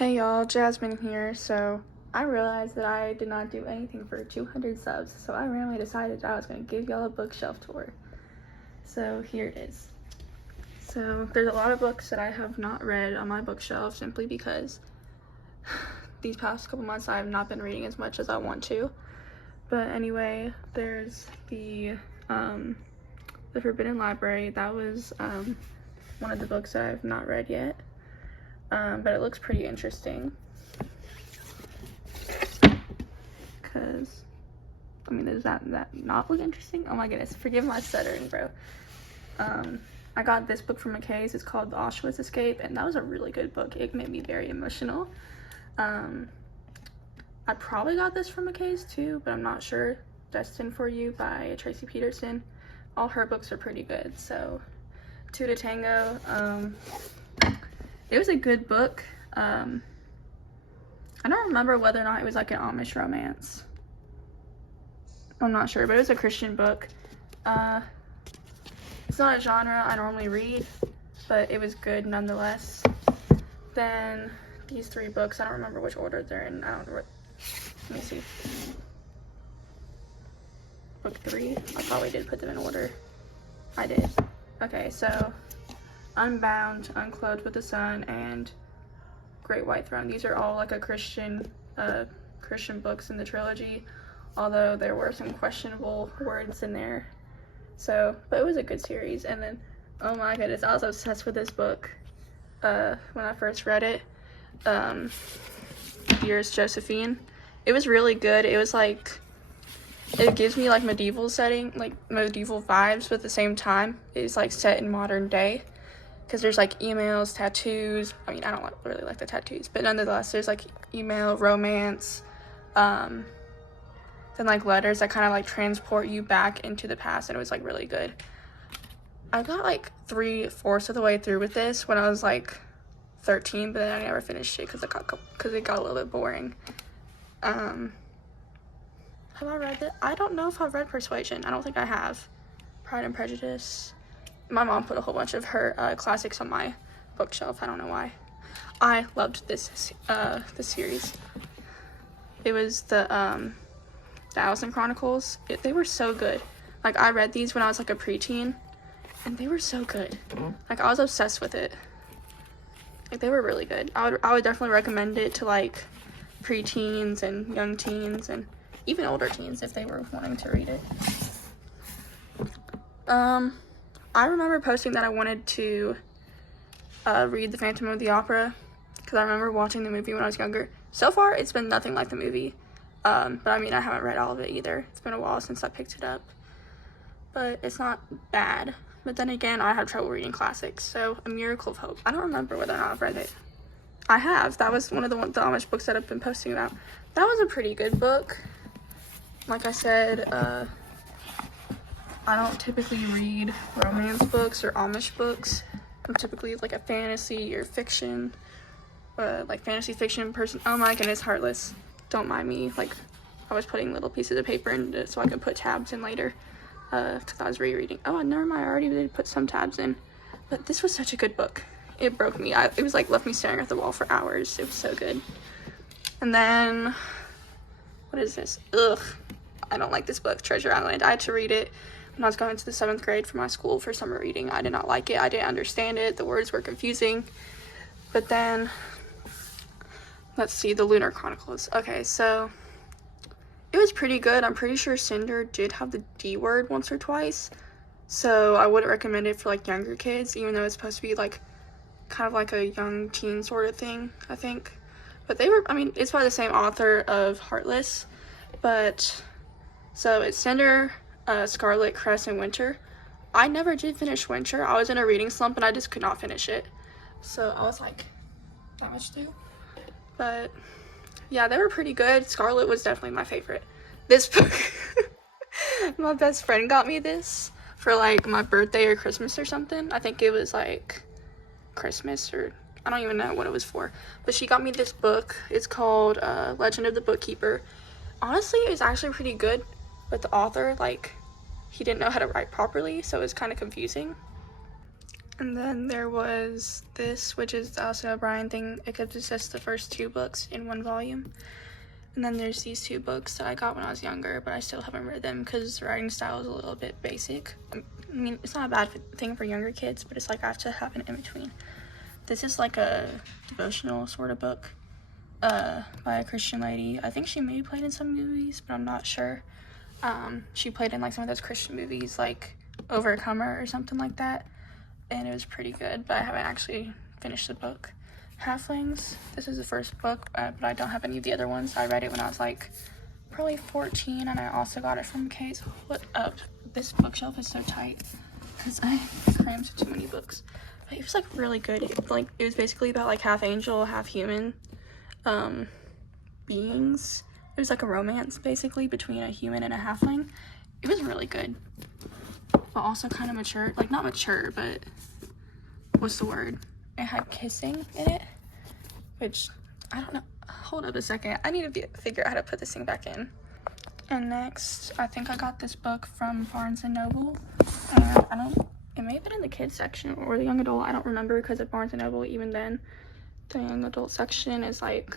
Hey y'all, Jasmine here. So I realized that I did not do anything for 200 subs, so I randomly decided I was going to give y'all a bookshelf tour. So here it is. So there's a lot of books that I have not read on my bookshelf simply because these past couple months I have not been reading as much as I want to. But anyway, there's the Forbidden Library. That was one of the books that I've not read yet. But it looks pretty interesting. Because, I mean, does that not look interesting? Oh my goodness, forgive my stuttering, bro. I got this book from McKay's. It's called The Auschwitz Escape, and that was a really good book. It made me very emotional. I probably got this from McKay's too, but I'm not sure. Destined for You by Tracy Peterson. All her books are pretty good. So, Two to Tango. It was a good book. I don't remember whether or not it was like an Amish romance. I'm not sure, but it was a Christian book. It's not a genre I normally read, but it was good nonetheless. Then these three books, I don't remember which order they're in. I don't know. Let me see. Book 3. I probably did put them in order. I did. Okay, so Unbound, Unclothed with the Sun, and Great White Throne. These are all like a Christian books in the trilogy, although there were some questionable words in there. So, but it was a good series. And then, oh my goodness, I was obsessed with this book when I first read it. Dearest Josephine. It was really good. It was like, it gives me like medieval setting, like medieval vibes, but at the same time, it's like set in modern day. Because there's like emails, tattoos. I mean, I don't really like the tattoos, but nonetheless, there's like email, romance, then like letters that kind of like transport you back into the past, and it was like really good. I got like 3/4 of the way through with this when I was like 13, but then I never finished it because it got a little bit boring. Have I read it? I don't know if I've read Persuasion. I don't think I have. Pride and Prejudice. My mom put a whole bunch of her classics on my bookshelf. I don't know why. I loved this series. It was the Allison Chronicles. They were so good. Like, I read these when I was like a preteen, and they were so good. Like, I was obsessed with it. Like, they were really good. I would definitely recommend it to like preteens and young teens and even older teens if they were wanting to read it. I remember posting that I wanted to read The Phantom of the Opera because I remember watching the movie when I was younger. So far, it's been nothing like the movie, but I mean, I haven't read all of it either. It's been a while since I picked it up, but it's not bad. But then again, I have trouble reading classics, so A Miracle of Hope. I don't remember whether or not I've read it. I have. That was one of the Amish books that I've been posting about. That was a pretty good book. Like I said, I don't typically read romance books or Amish books. I'm typically like a fantasy or fiction, like fantasy fiction person. Oh my goodness, Heartless. Don't mind me. Like, I was putting little pieces of paper in it so I could put tabs in later, because I was rereading. Oh, never mind. I already did put some tabs in. But this was such a good book. It broke me. It was like left me staring at the wall for hours. It was so good. And then, what is this? Ugh. I don't like this book, Treasure Island. I had to read it when I was going to the 7th grade for my school for summer reading. I did not like it. I didn't understand it. The words were confusing. But then, let's see, The Lunar Chronicles. Okay, so it was pretty good. I'm pretty sure Cinder did have the D word once or twice. So I wouldn't recommend it for like younger kids, even though it's supposed to be like kind of like a young teen sort of thing, I think. But it's by the same author of Heartless. But, so it's Cinder, Scarlet, Cress, and Winter. I never did finish Winter. I was in a reading slump and I just could not finish it. So I was like, that much to do. But yeah, they were pretty good. Scarlet was definitely my favorite. This book, my best friend got me this for like my birthday or Christmas or something. I think it was like Christmas, or I don't even know what it was for. But she got me this book. It's called Legend of the Bookkeeper. Honestly, it was actually pretty good, but the author, like, he didn't know how to write properly, so it was kind of confusing. And then there was this, which is also a Brian thing, except it's just the first 2 books in 1 volume. And then there's these 2 books that I got when I was younger, but I still haven't read them because the writing style is a little bit basic. I mean, it's not a bad thing for younger kids, but it's like I have to have an in-between. This is like a devotional sort of book by a Christian lady. I think she may have played in some movies, but I'm not sure. She played in like some of those Christian movies like Overcomer or something like that, and it was pretty good, but I haven't actually finished the book. Halflings, this is the first book, but I don't have any of the other ones. I read it when I was like probably 14, and I also got it from Kay's. What up? This bookshelf is so tight because I crammed too many books. But it was like really good. It was basically about like half angel, half human beings. It was like a romance basically between a human and a halfling. It was really good, but also kind of mature. Like not mature, but what's the word? It had kissing in it, which I don't know. Hold up a second. I need to figure out how to put this thing back in. And next, I think I got this book from Barnes & Noble. It may have been in the kids section or the young adult. I don't remember because at Barnes & Noble, even then, the young adult section is like,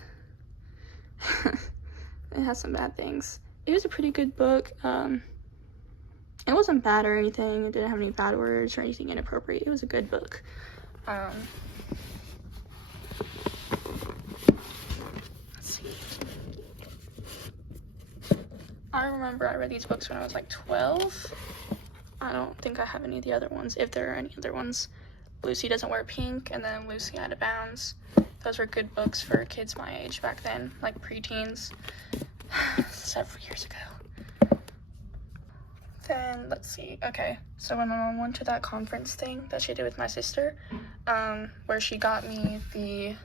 it has some bad things. It was a pretty good book. It wasn't bad or anything. It didn't have any bad words or anything inappropriate. It was a good book. Let's see. I remember I read these books when I was like 12. I don't think I have any of the other ones, if there are any other ones. Lucy Doesn't Wear Pink, and then Lucy Out of Bounds. Those were good books for kids my age back then, like preteens, several years ago. Then, let's see, okay, so when my mom went to that conference thing that she did with my sister, where she got me the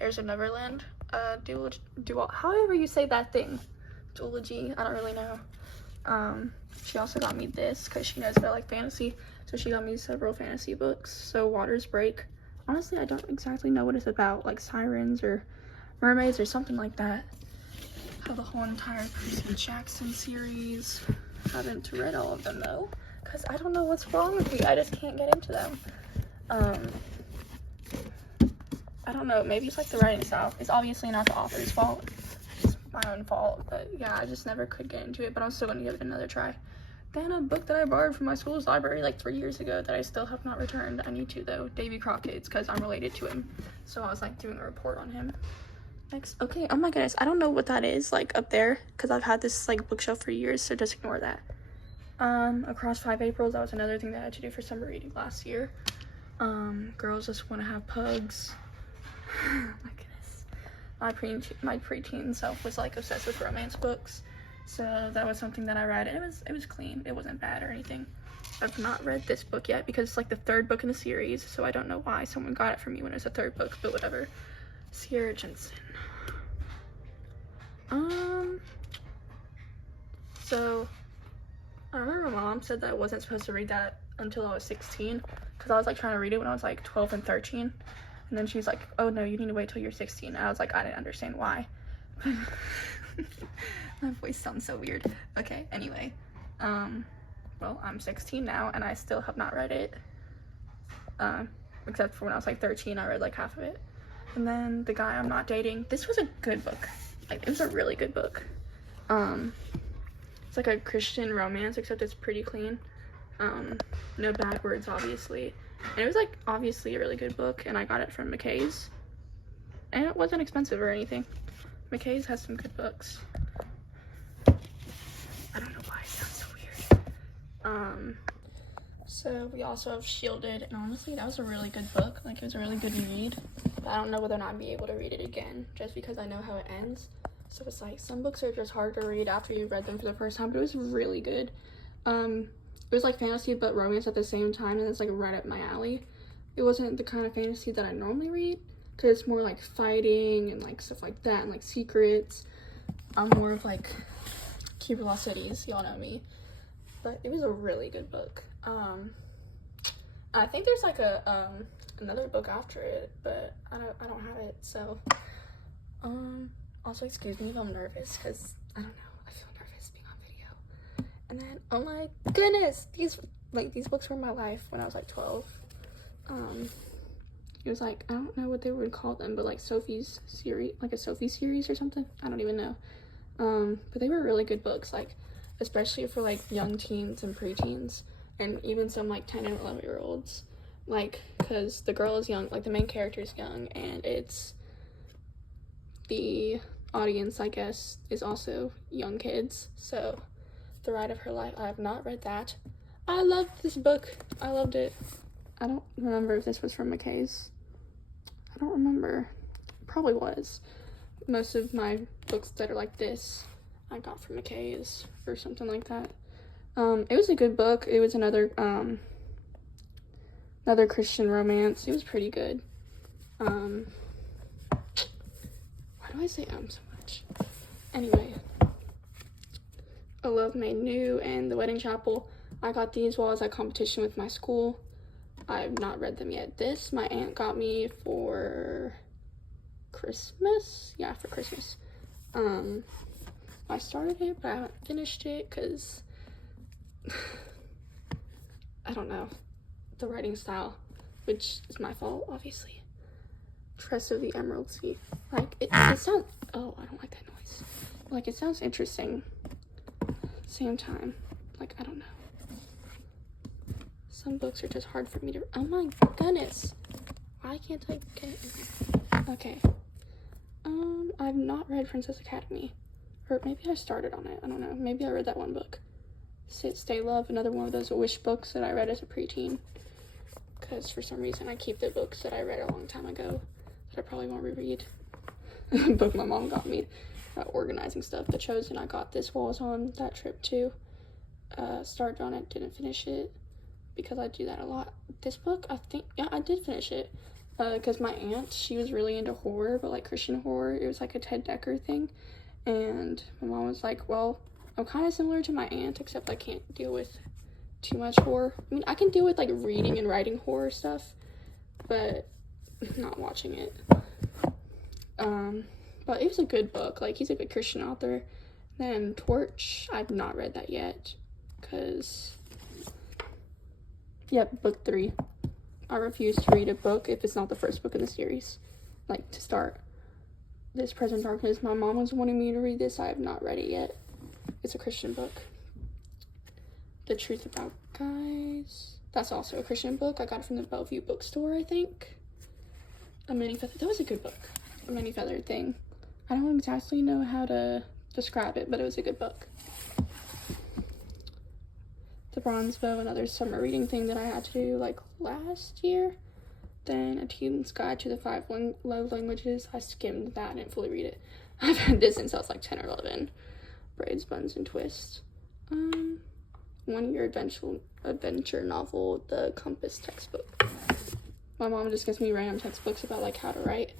Heirs of Neverland, however you say that thing, duology, I don't really know. She also got me this, because she knows that I like fantasy, so she got me several fantasy books. So Water's Break, honestly, I don't exactly know what it's about, like sirens or mermaids or something like that. I have the whole entire Percy Jackson series. Haven't read all of them though, because I don't know what's wrong with me. I just can't get into them. I don't know, maybe it's like the writing style. It's obviously not the author's fault. It's my own fault, but yeah, I just never could get into it, but I'm still gonna give it another try. Then a book that I borrowed from my school's library like 3 years ago that I still have not returned. I need to though, Davy Crockett's, because I'm related to him. So I was like doing a report on him. Next, okay, oh my goodness, I don't know what that is, like up there, because I've had this like bookshelf for years, so just ignore that. Across 5 Aprils, that was another thing that I had to do for summer reading last year. Girls Just Want to Have Pugs. My goodness. My preteen self was like obsessed with romance books, so that was something that I read, and it was clean. It wasn't bad or anything. I've not read this book yet because it's like the 3rd book in the series, so I don't know why someone got it for me when it was the 3rd book, but whatever. Sierra Jensen. So I remember my mom said that I wasn't supposed to read that until I was 16, because I was like trying to read it when I was like 12 and 13, and then she's like, oh no, you need to wait till you're 16. And I was like, I didn't understand why. My voice sounds so weird. Okay, anyway, well, I'm 16 now and I still have not read it, except for when I was like 13. I read like half of it. And then The Guy I'm Not Dating, this was a good book. Like, it was a really good book. It's like a Christian romance, except it's pretty clean. No bad words, obviously. And it was like obviously a really good book, and I got it from McKay's. And it wasn't expensive or anything. McKay's has some good books. I don't know why it sounds so weird. So we also have Shielded, and honestly, that was a really good book. Like, it was a really good read. But I don't know whether or not I'd be able to read it again, just because I know how it ends. So it's like, some books are just hard to read after you've read them for the first time, but it was really good. It was like fantasy but romance at the same time, and it's like right up my alley. It wasn't the kind of fantasy that I normally read, because it's more like fighting and like stuff like that, and like secrets. I'm more of like curiosities, y'all know me. But it was a really good book. I think there's like a another book after it, but I don't have it, so also excuse me if I'm nervous, because I don't know, I feel nervous being on video. And then, oh my goodness, these books were my life when I was like 12. It was like, I don't know what they would call them, but like Sophie's series, like a Sophie series or something. I don't even know. But they were really good books, like, especially for like young teens and preteens, and even some like 10 and 11-year-olds. Like, because the girl is young, like the main character is young, and it's the audience, I guess, is also young kids. So, The Ride of Her Life, I have not read that. I loved this book. I loved it. I don't remember if this was from McKay's. I don't remember. Probably was. Most of my books that are like this, I got from McKay's or something like that. It was a good book. It was another Christian romance. It was pretty good. Why do I say so much? Anyway, A Love Made New and The Wedding Chapel. I got these while I was at competition with my school. I've not read them yet. This, my aunt got me for Christmas. Yeah, for Christmas. I started it, but I haven't finished it because I don't know the writing style, which is my fault, obviously. Tress of the Emerald Sea. Like, it sounds, oh, I don't like that noise. Like, it sounds interesting. Same time, like, I don't know. Some books are just hard for me to, oh my goodness. Why can't I get it? Okay. I've not read Princess Academy. Or maybe I started on it, I don't know. Maybe I read that one book. Sit, Stay, Love, another one of those wish books that I read as a preteen. Because for some reason I keep the books that I read a long time ago that I probably won't reread. Book my mom got me organizing stuff. The Chosen, I got this while I was on that trip too. Started on it, didn't finish it because I do that a lot. This book, I think, yeah, I did finish it because my aunt, she was really into horror, but like Christian horror. It was like a Ted Dekker thing, and my mom was like, well, I'm kind of similar to my aunt, except I can't deal with too much horror. I mean, I can deal with like reading and writing horror stuff, but not watching it. But it was a good book. Like, he's a good Christian author. Then Torch, I've not read that yet, because, yep, book 3. I refuse to read a book if it's not the first book in the series, like, to start. This Present Darkness, my mom was wanting me to read this. I have not read it yet. It's a Christian book. The Truth About Guys, that's also a Christian book. I got it from the Bellevue bookstore, I think. A Many Feathered, that was a good book. A Many Feathered Thing. I don't exactly know how to describe it, but it was a good book. The Bronze Bow, another summer reading thing that I had to do like last year. Then A Teen's Guide to the 5 Love Languages. I skimmed that, I didn't fully read it. I've had this since I was like 10 or 11. Braids, Buns, and Twists. 1 Year adventure novel, The Compass textbook. My mom just gives me random textbooks about like how to write.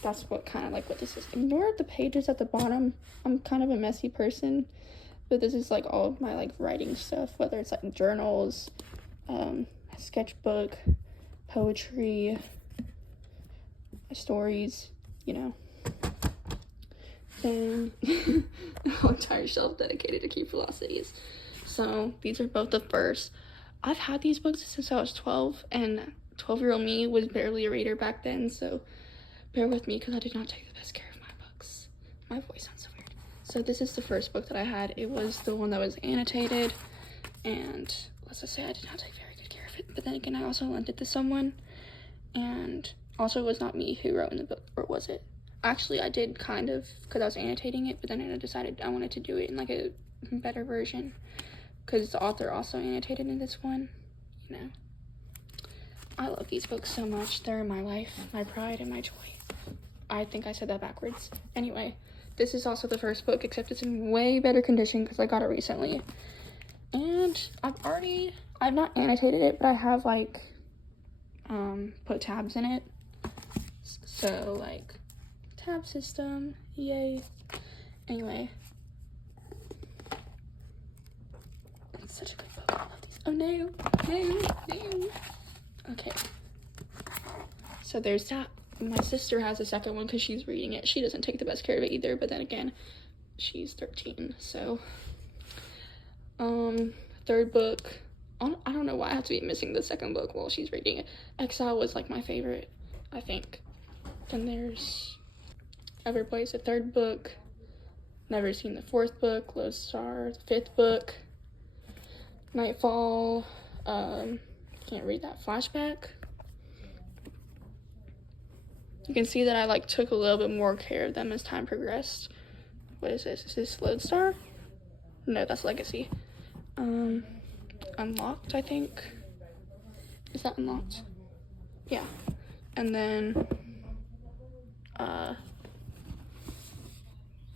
That's what kind of like what this is. Ignore the pages at the bottom. I'm kind of a messy person, but this is like all of my like writing stuff, whether it's like journals, sketchbook, poetry, stories, you know. And a whole entire shelf dedicated to Key Philosophies. So these are both the first. I've had these books since I was 12, and 12-year-old me was barely a reader back then, so bear with me because I did not take the best care of my books. My voice sounds so weird. So this is the first book that I had. It was the one that was annotated, and let's just say I did not take very good care of it. But then again, I also lent it to someone, and also it was not me who wrote in the book, or was it? Actually, I did kind of, because I was annotating it, but then I decided I wanted to do it in like a better version, because the author also annotated in this one, you know. I love these books so much. They're my life, my pride, and my joy. I think I said that backwards. Anyway, this is also the first book, except it's in way better condition because I got it recently. And I've not annotated it, but I have like, put tabs in it. So like, tab system, yay. Anyway. It's such a good book. I love these. Oh no. Okay. So there's that. My sister has a second one because she's reading it. She doesn't take the best care of it either, but then again, she's 13, so. Third book, I don't know why I have to be missing the second book while she's reading it. Exile was like my favorite, I think. Then there's Everblaze, the third book. Never Seen, the fourth book. Lodestar, the fifth book. Nightfall, can't read that. Flashback. You can see that I like took a little bit more care of them as time progressed. What is this? Is this Lodestar? No, that's Legacy. Unlocked, I think. Is that Unlocked? Yeah. And then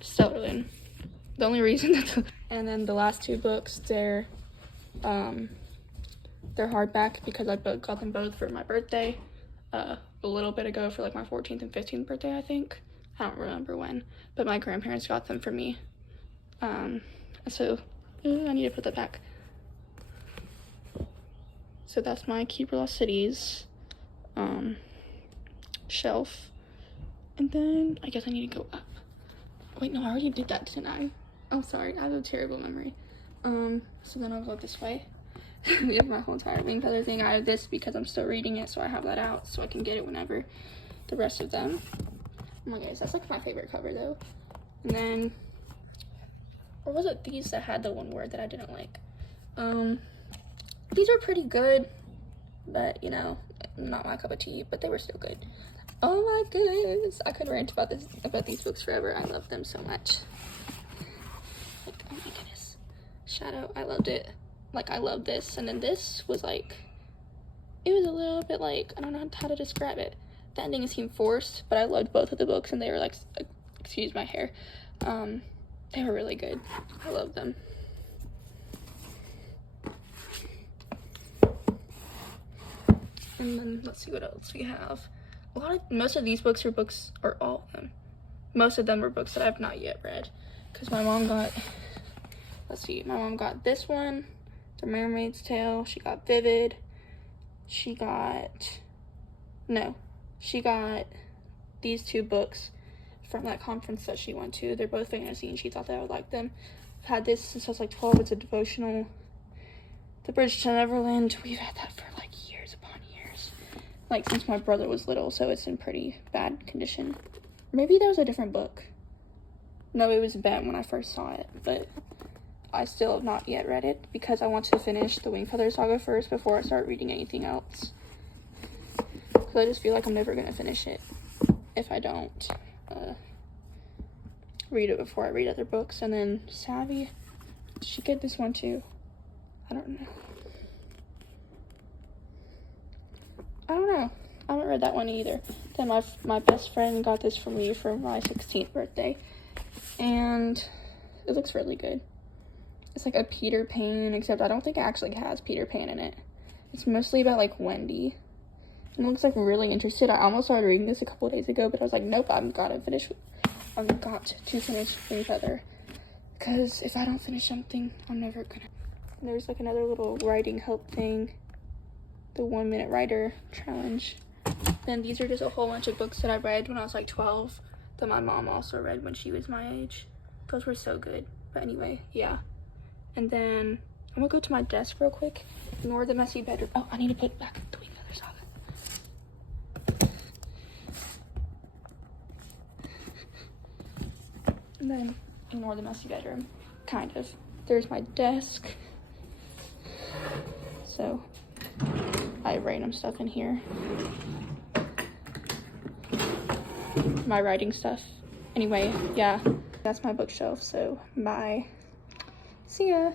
Stellarland. The only reason that and then the last two books, they're hardback because I got them both for my birthday a little bit ago, for like my 14th and 15th birthday, I think. I don't remember when, but my grandparents got them for me. So I need to put that back. So that's my Keeper Lost Cities shelf. And then I guess I need to go up. Wait, no, I already did that, didn't I? Oh, sorry, I have a terrible memory. So then I'll go this way. We have my whole entire Wing Feather thing. I have this because I'm still reading it, so I have that out so I can get it whenever. The rest of them. Oh my gosh, that's like my favorite cover though. And then, or was it these that had the one word that I didn't like? These are pretty good, but you know, not my cup of tea, but they were still good. Oh my goodness, I could rant about these books forever. I love them so much. Like, oh my goodness. Shadow, I loved it. Like, I love this. And then this was like, it was a little bit like, I don't know how to describe it. The ending seemed forced, but I loved both of the books, and they were like, excuse my hair. They were really good. I love them. And then let's see what else we have. Most of these books are or all of them. Most of them are books that I've not yet read, because my mom got, let's see, my mom got this one, The Mermaid's Tale. She got Vivid. She got these two books from that conference that she went to. They're both fantasy, and she thought that I would like them. I've had this since I was like 12. It's a devotional. The Bridge to Neverland. We've had that for like years upon years. Like since my brother was little, so it's in pretty bad condition. Maybe that was a different book. No, it was bent when I first saw it, but I still have not yet read it because I want to finish the Wing Feather Saga first before I start reading anything else. Because I just feel like I'm never going to finish it if I don't read it before I read other books. And then Savvy, did she get this one too? I don't know. I haven't read that one either. Then my best friend got this for me for my 16th birthday. And it looks really good. It's like a Peter Pan, except I don't think it actually has Peter Pan in it. It's mostly about like Wendy. And it looks like really interested. I almost started reading this a couple of days ago, but I was like, nope, I've got to finish Wing Feather. Because if I don't finish something, I'm never gonna. And there's like another little writing help thing. The 1 minute writer challenge. Then these are just a whole bunch of books that I read when I was like 12 that my mom also read when she was my age. Those were so good. But anyway, yeah. And then I'm gonna go to my desk real quick. Ignore the messy bedroom. Oh, I need to put back the Wing Feather Saga. And then ignore the messy bedroom. Kind of. There's my desk. So I have random stuff in here. My writing stuff. Anyway, yeah, that's my bookshelf, so bye. See ya.